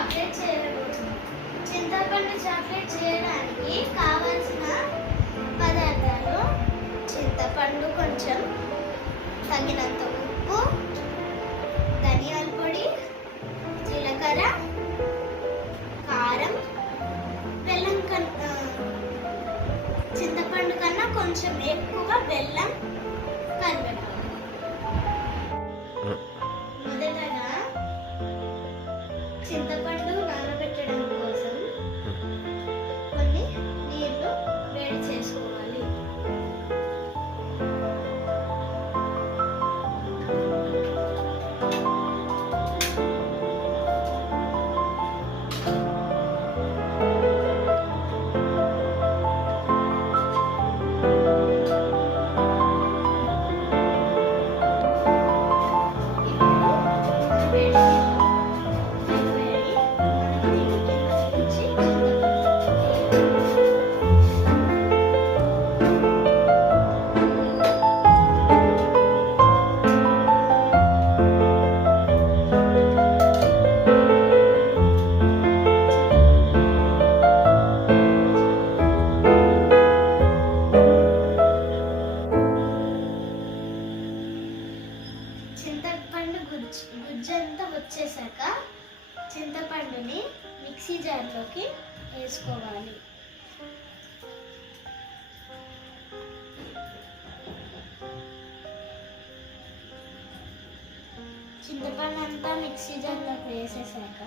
Chocolate చేయబోతున్నాం. చింతపండు chocolate చేయడానికి కావలసిన పదార్థాలు: చింతపండు కొంచెం, తగినంత ఉప్పు, ధనియాల పొడి, జీలకర్ర, కారం, బెల్లం. చింతపండు కన్నా కొంచెం ఎక్కువ బెల్లం, కరివేపాకు. మొదటగా చింతపండు నానబెట్టడం కోసం కొన్ని నీళ్లు వేడి చేసుకోవాలి. చింతపండు గుజ్జంతా వచ్చేసాక చింతపండుని మిక్సీ జార్లోకి వేసుకోవాలి. చింతపండు అంతా మిక్సీ జార్లోకి వేసేసాక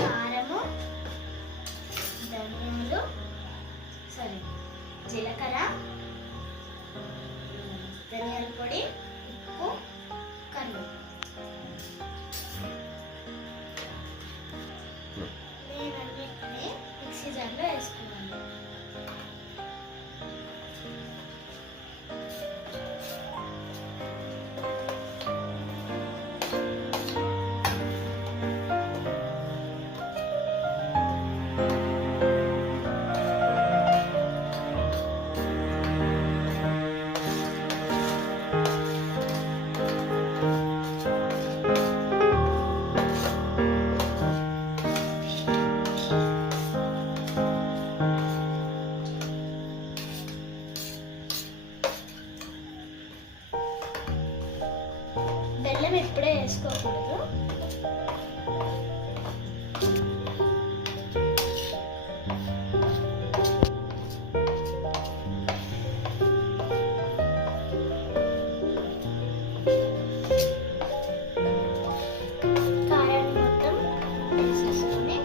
కారము, ధనియాలు, జీలకర్ర, ధనియాల పొడి, ఉప్పు, కరివేపాకు. నేనన్నిటిని మిక్సీ జార్లో వేసుకున్నాను. బెల్లం ఇప్పుడే వేసుకోకూడదు. కారాన్ని మొత్తం వేసేసుకొని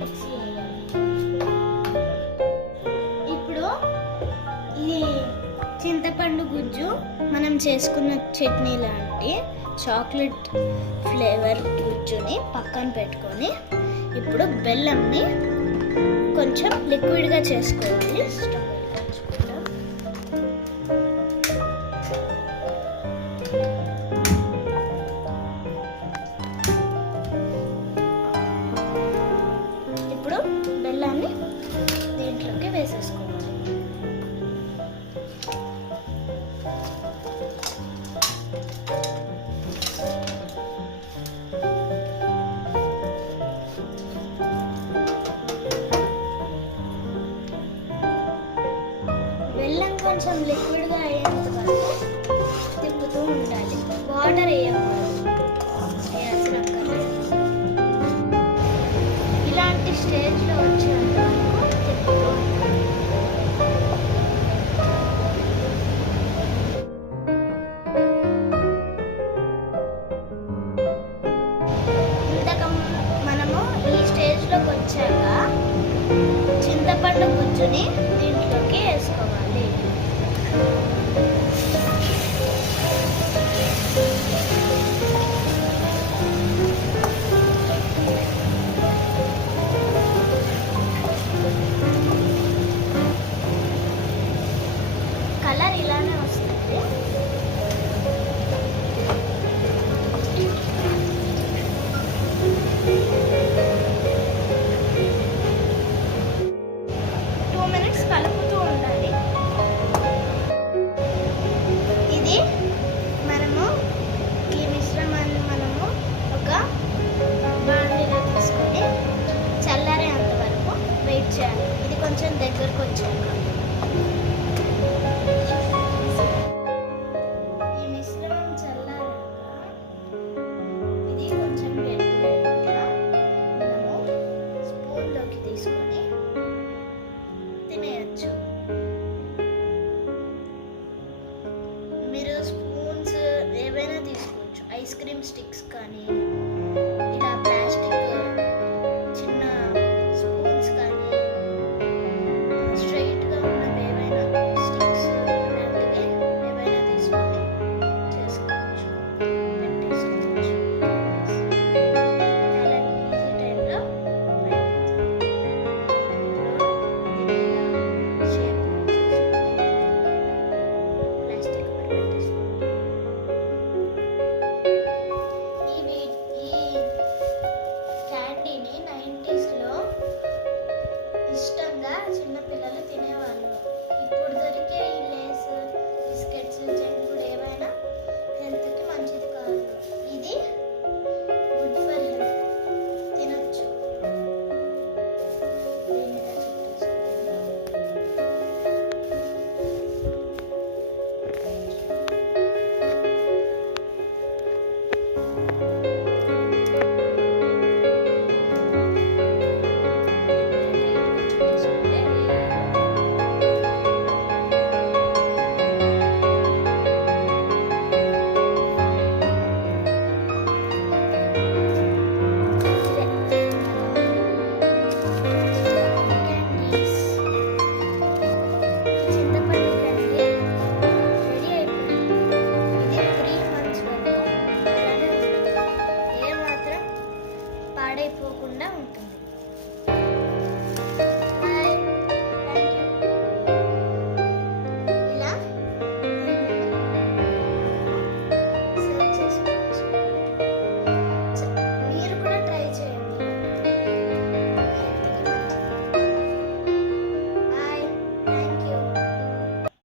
మిక్సీ వేయాలి. ఇప్పుడు ఇది చింతపండు గుజ్జు మనం చేసుకున్న చట్నీ లాంటి చాక్లెట్ ఫ్లేవర్ గుజ్జుని పక్కన పెట్టుకొని ఇప్పుడు బెల్లంని కొంచెం లిక్విడ్గా చేసుకోవాలి. స్టవ్ వెలిగించుకుంటాం. ఇప్పుడు బెల్లాన్ని దీంట్లోకి వేసేసుకోవాలి. బెల్లం కొంచెం లిక్విడ్గా అయ్యేంత వరకు తిప్పుతూ ఉండాలి. వాటర్ వేయాల్సిన ఇలాంటి స్టేజ్లో వచ్చేంత వరకు తిప్పుతూ ఉండాలి. ఇంతకు మనము ఈ స్టేజ్లోకి వచ్చాక చింతపండు గుజ్జుని దీంట్లోకి